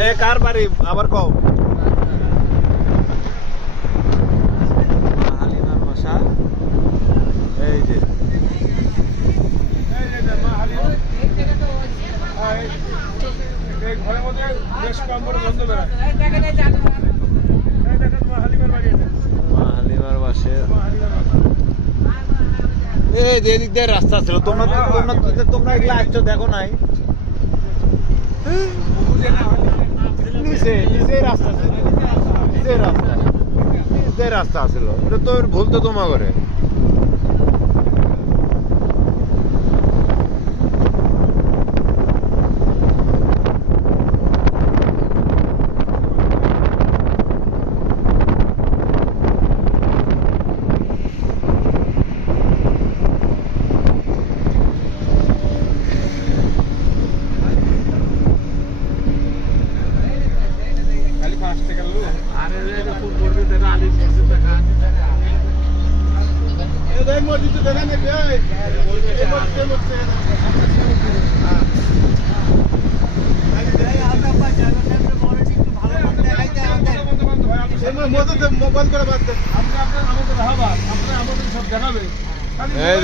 এ কার বাড়ি? আবার কও। হালিমার বাসা এই যে। ঘরের মধ্যে বেশ কম করে গন্ধ বেড়ায়। এই যে এদিক দিয়ে রাস্তা ছিল তোমরা তো- তোমরা তোমরা এগুলো আসছো দেখো নাই। নিচে নিচে রাস্তা ছিল নিচে রাস্তা নিচে রাস্তা ছিল এটা তো ভুল তো তোমার করে এই মসজিদ দেখা নাকি এই মসজিদ মসজিদ মোবাইল করে বাদ দেন আপনি আপনার আমাদের রাহাবাদ আপনি আমাদের সব দেখাবে